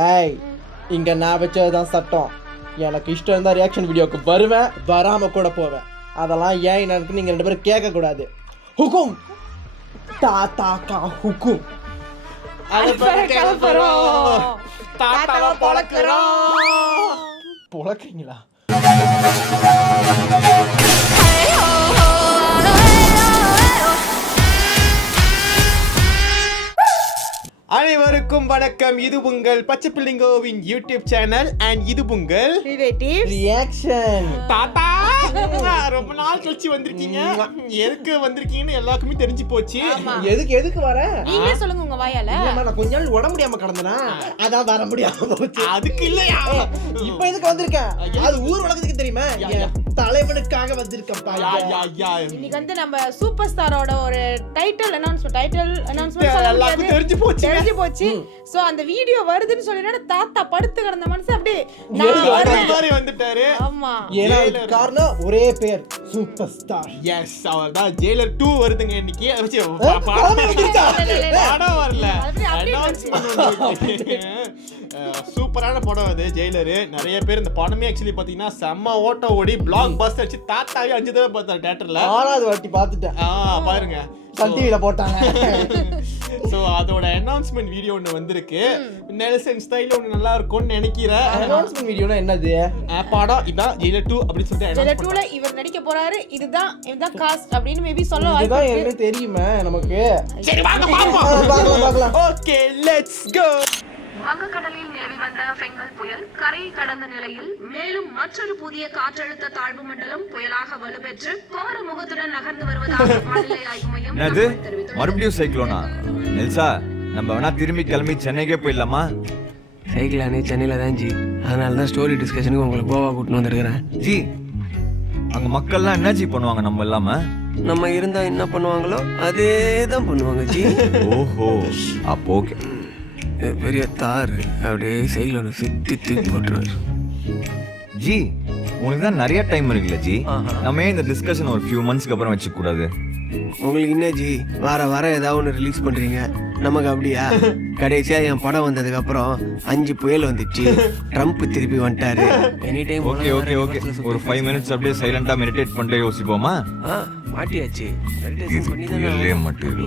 ஏய் இங்கே நான் வச்சதுதான் சட்டம். எனக்கு இஷ்டம் இருந்தால் ரியாக்ஷன் வீடியோவுக்கு வருவேன், வராமல் கூட போவேன். அதெல்லாம் ஏன் எனக்கு நீங்கள் 2 பேரும் கேட்கக்கூடாது. ஹுக்கும் தாத்தா ஹுக்கும். பொழக்கிறீங்களா? அனைவருக்கும் வணக்கம். இது உங்கள் பச்சை பிள்ளைங்கோவின் யூடியூப் சேனல் அண்ட் இது உங்கள் ரியாக்ஷன். தாத்தா ரொம்ப நாள் கழிச்சு வந்திருக்கீங்க. எதுக்கு வந்திருக்கீங்கன்னு எல்லாருக்குமே தெரிஞ்சு போச்சு. எதுக்கு வர நீங்களே சொல்லுங்க உங்க வாயால. நான் கொஞ்ச நாள் உடம்பு முடியாம கிடந்தனா, அதான் வர முடியாம போச்சு. அதுக்கு இல்லையா இப்போ எதுக்கு வந்திருக்கேன்? அது ஊர் உலகத்துக்கு தெரியுமா? தலைவனுக்காக வந்திருக்கப்பா. இன்னைக்கு வந்து நம்ம சூப்பர் ஸ்டாரோட ஒரு டைட்டில் அனௌன்ஸ்மென்ட் எல்லாருக்கும் தெரிஞ்சு போச்சு. சோ அந்த வீடியோ வருதுன்னு சொல்லினா தாத்தா படுத்து கிடந்த மனுஷன் அப்படியே மாதிரி வந்துட்டாரு. ஆமா, ஏன்னா அதுக்கு காரணம் ஒரே பேர், சூப்பர் ஸ்டார். எஸ், அவர்தான். ஜெயிலர் 2 வருதுங்க இன்னைக்கு. படம் வரல, சூப்பரான படம் அது ஜெயிலரு. நிறைய பேர் இந்த படமே ஆக்சுவலி பாத்தீங்கன்னா செம்ம ஓட்ட ஓடி பிளாக் பஸ்டர் அடிச்சு தாத்தாவே 5 தடவை பார்த்தாரு தியேட்டர்ல. 6வது வாட்டி பார்த்துட்டேன். பாருங்க, சன் டிவில போட்டாங்க. சோ அதோட அனௌன்ஸ்மென்ட் வீடியோ ஒன்னு வந்திருக்கு. நெல்சன் ஸ்டைல்ல ஒன்னு நல்லா இருக்கும்னு நினைக்கிறேன். அனௌன்ஸ்மென்ட் வீடியோனா என்னது? படம் இதான் ஜெயிலர் 2 அப்படி சொல்லிட்டு ஜெயிலர் 2ல இவர் நடிக்க போறாரு. இதுதான் காஸ்ட் அப்படினு மேபி சொல்ல வாய்ப்பு இதுதான் எனக்கு தெரியுமே நமக்கு. சரி வாங்க பாப்போம். பார்க்கலாம். Okay, let's go. வங்கக்கடலில் நிலவி வந்த பெங்கல் புயல் கரை கடந்த நிலையில் மேலும் மற்றொரு புதிய காற்றழுத்த தாழ்வு மண்டலம் புயலாக வலுப்பெற்று கோர முகத்துடன் நகர்ந்து வருவதாக வானிலை ஆய்வு மையம் தெரிவித்துள்ளது. மறுபடியும் சைக்ளோனா? நெல்சா, நம்ம வேணா திரும்பி கிளம்பி சென்னைக்கே போயிடலாமா? சைக்கிளானே சென்னையில் தான் ஜி, அதனால தான் ஸ்டோரி டிஸ்கஷனுக்கு உங்களை கோவா கூட்டின்னு வந்திருக்கிறேன். ஜி, அங்க மக்கள்லாம் என்ன ஜி பண்ணுவாங்க நம்ம இல்லாம? நம்ம இருந்தா என்ன பண்ணுவாங்களோ அதே தான் பண்ணுவாங்க ஜி. ஓஹோ, அப்போ ஓகே. பெரிய தார் அப்படியே சைக்கிளோட சுத்தி தூக்கி போட்டுருவாரு. ஜி, உங்களுக்கு தான் நிறைய டைம் இருக்குல்ல ஜி, நம்ம ஏன் இந்த டிஸ்கஷன் ஒரு ஃபியூ மந்த்ஸ்க்கு அப்புறம் வச்சுக்க கூடாது? உங்களுக்கு என்ன ஜி, வர ஏதாவது ஒன்று ரிலீஸ் பண்றீங்க, நமக்கு அப்படியா? கடைசியா என் படம் வந்ததுக்கு அப்புறம் 5 புயல் வந்துச்சு, ட்ரம்ப் திருப்பி வந்துட்டாரு. Any time okay okay okay, ஒரு 5 மினிட்ஸ் அப்படியே சைலண்டா மெடிடேட் பண்ணிட்டு யோசிப்போமா? மாட்டியாச்சு. புயல்லே மட்டும்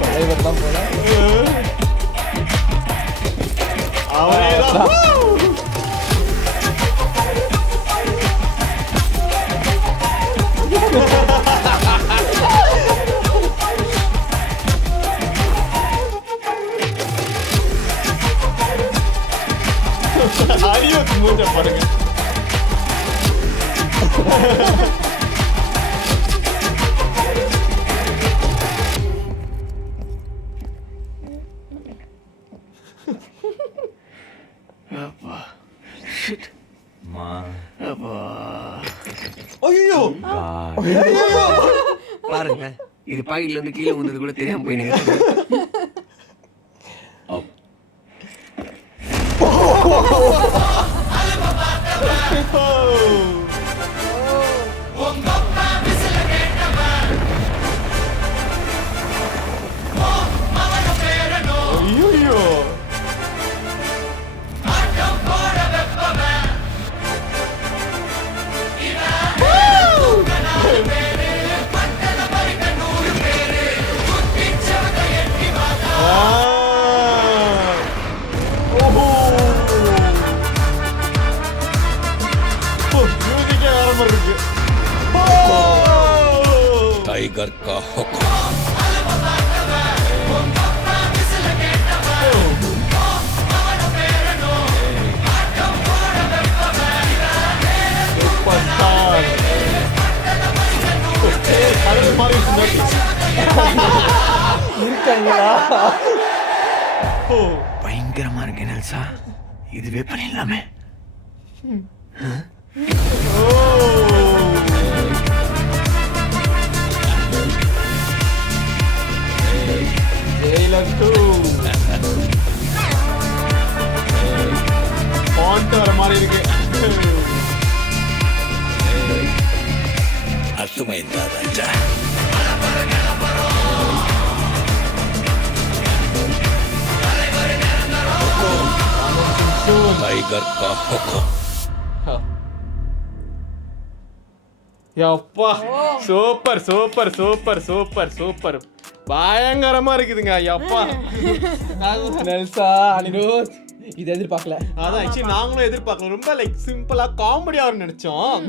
தலைவர் தான் போல. பாருங்க. பாருங்க, இது பாக்கெட்ல இருந்து கீழே வந்தது கூட தெரியாம போயிடுங்க. टाइगर का हुक्म। இருக்காங்களா? ஓ பயங்கரமா இருக்கு நெல்சா, இதுவே பண்ணிடலாமே. ஜெயிலர் 2 பாண்ட் வர மாதிரி இருக்கு. అర్థమైందా రాజా? టైగర్ కా హుకుం. யப்பா super super super super super பயங்கரமா இருக்குதுங்க. யப்பா நெல்சா, அனிருத், இது எதிர்பார்க்கல. அதான் ஆக்சுவலி நாங்களும் எதிர்பார்க்கல. ரொம்ப லைக் சிம்பிளா காமெடியா நினைச்சோம்.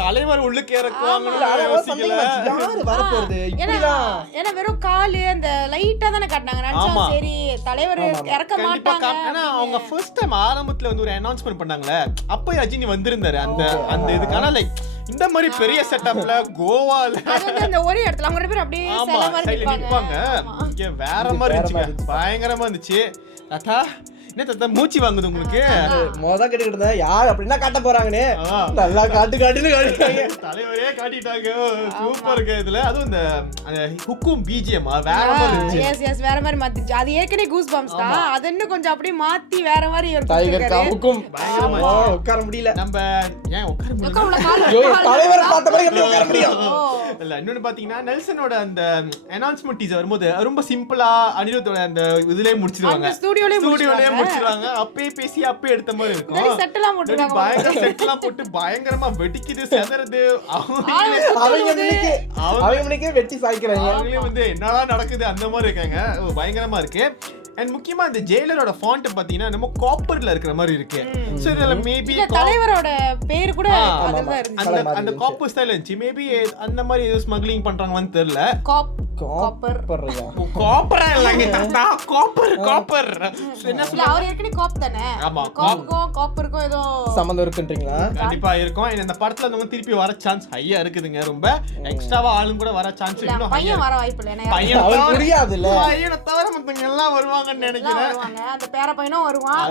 தலைவர் உள்ளுக்கு இறக்குவாங்கன்னு யோசிக்கல. யாரு வரப்போறது ஏன்னா இப்படிதான்? ஏன்னா வெறும் காலு அந்த லைட்டா தானே காட்டினாங்க. ஆமா. நினைச்சோம் சரி தலைவர் இறக்க கண்டிப்பா மாட்டாங்க. ஏன்னா அவங்க ஃபர்ஸ்ட் டைம் ஆரம்பத்துல வந்து ஒரு அனௌன்ஸ்மெண்ட் பண்ணாங்களே, அப்ப ரஜினி வந்திருந்தாரு அந்த இதுக்கான லைக் இந்த மாதிரி பெரிய செட்டப்ல கோவால அது வந்து அந்த ஒரே இடத்துல அவங்க ரெண்டு பேரும் அப்படியே ஆமா சிலை மாதிரி சைடுல நிப்பாங்க. ஆமா. இங்க வேற மாதிரி இருந்துச்சு, பயங்கரமா இருந்துச்சு. தாத்தா என்ன தாத்தா மூச்சு வாங்குது உங்களுக்கு? மொதல் கேட்டுக்கிட்டு இருந்தேன் யார் அப்படின்னா காட்ட போறாங்கன்னு. ஆ. நல்லா காட்டுன்னு காட்டிட்டாங்க. தலைவரே காட்டிட்டாங்க. சூப்பர் இருக்கு இதுல. அதுவும் அந்த ஹுக்கும் பிஜிஎம் வேற மாதிரி இருந்துச்சு. எஸ் எஸ் வேற மாதிரி மாத்திச்சு. அது ஏற்கனவே கூஸ் பம்ப்ஸ் தான். அது இன்னும் கொஞ்சம் அப்படியே மாத்தி வேற மாதிரி ஒரு டைகர் காவுக்கும் பயங்கரமா ஆமா, உட்கார முடியல. நம்ம ஏன் உட்கார முடியல? உள்ள கால் ஐயோ, தலைவரை பார்த்த மாதிரி எப்படி உட்கார முடியும்? இல்ல இன்னொன்னு பாத்தீங்கன்னா நெல்சனோட அந்த அனௌன்ஸ்மெண்ட் டீசர் வரும்போது ரொம்ப சிம்பிளா அனிருத்தோட அந்த இதுலயே முடிச்சிருவாங்க. அந்த ஸ்டுடியோலயே முடிச்சிருவாங்க. அப்பயே பேசி அப்பயே எடுத்த மாதிரி இருக்கும். செட் எல்லாம் போட்டுருக்காங்க. பயங்கர செட் எல்லாம் போட்டு பயங்கரமா வெடிக்குது செதறது. அவங்களுக்கே வெட்டி சாய்க்கிறாங்க. அவங்களே வந்து என்னடா நடக்குது அந்த மாதிரி இருக்காங்க. பயங்கரமா இருக்கு. அண்ட் முக்கியமா இந்த ஜெயிலரோட ஃபாண்ட் பாத்தீங்கன்னா நம்ம காப்பர்ல இருக்கிற மாதிரி இருக்கு. சோ இதுல மேபி தலைவரோட பேர் கூட அதுல தான் இருந்துச்சு. அந்த காப்பர் ஸ்டைல் இருந்துச்சு. மேபி அந்த மாதிரி ஏதோ ஸ்மக்லிங் பண்றாங்களான்னு தெரியல. காப்பர் காப்பரா இல்லங்க தாத்தா, காப்பர் என்ன இல்ல அவர் ஏற்கனவே காப் தானே. ஆமா. காப்புக்கும் காப்பருக்கும் ஏதோ சம்பந்தம் இருக்குன்றீங்களா? கண்டிப்பா இருக்கும். இந்த படத்துல வந்து திருப்பி வர சான்ஸ் ஹையா இருக்குதுங்க. ரொம்ப எக்ஸ்ட்ராவா ஆளும் கூட வர சான்ஸ் இல்ல இன்னும் பையன் வர வாய்ப்பு இல்ல. ஏன்னா அவருக்கு புரியாதுல்ல. பையனை தவிர மத்தவங்க எல்லாம் வருவாங்கன்னு நினைக்கிறேன். வருவாங்க. அந்த பேர பையனும் வருவான்.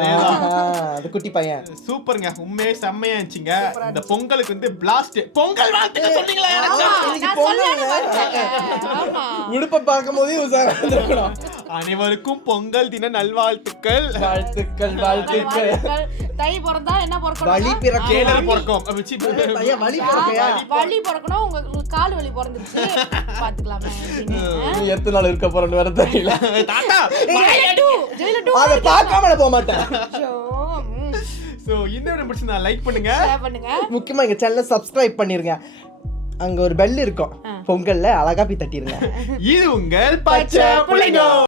அது குட்டி பையன். சூப்பருங்க, உண்மையே செம்மையா இருந்துச்சுங்க. இந்த பொங்கலுக்கு வந்து பிளாஸ்ட் பொங்கல் வாழ்த்துக்கள் சொன்னீங்களா? நான் சொல்லவே மாட்டேன். ஆமா. உடுப்ப பார்க்கும்போதே உசாரா இருந்திருக்கணும். அனைவருக்கும் பொங்கல் தின நல்வாழ்த்துக்கள். வாழ்த்துக்கள். தை பிறந்தா என்ன வலி பிறக்கணும்? பிறக்கும். ஜெயிலர் பிறக்கும். பையன் வலி பிறக்கையா? வலி பிறக்கணும். உங்களுக்கு கால் வலி பிறந்துருச்சு. பாத்துக்கலாமே. நீ எத்தனை நாள் இருக்க போறன்னு வேற தெரியல. தாத்தா ஜெயிலர் 2 அதை பார்க்காம போக மாட்டேன். சோ இந்த வீடியோ பிடிச்சிருந்தா லைக் பண்ணுங்க, ஷேர் பண்ணுங்க. முக்கியமா எங்க சேனலை சப்ஸ்கிரைப் பண்ணிருங்க. அங்க ஒரு பெல் இருக்கும், பொங்கல்ல அழகா போய் தட்டிருங்க. இது உங்கள் பச்சை புள்ளைங்க.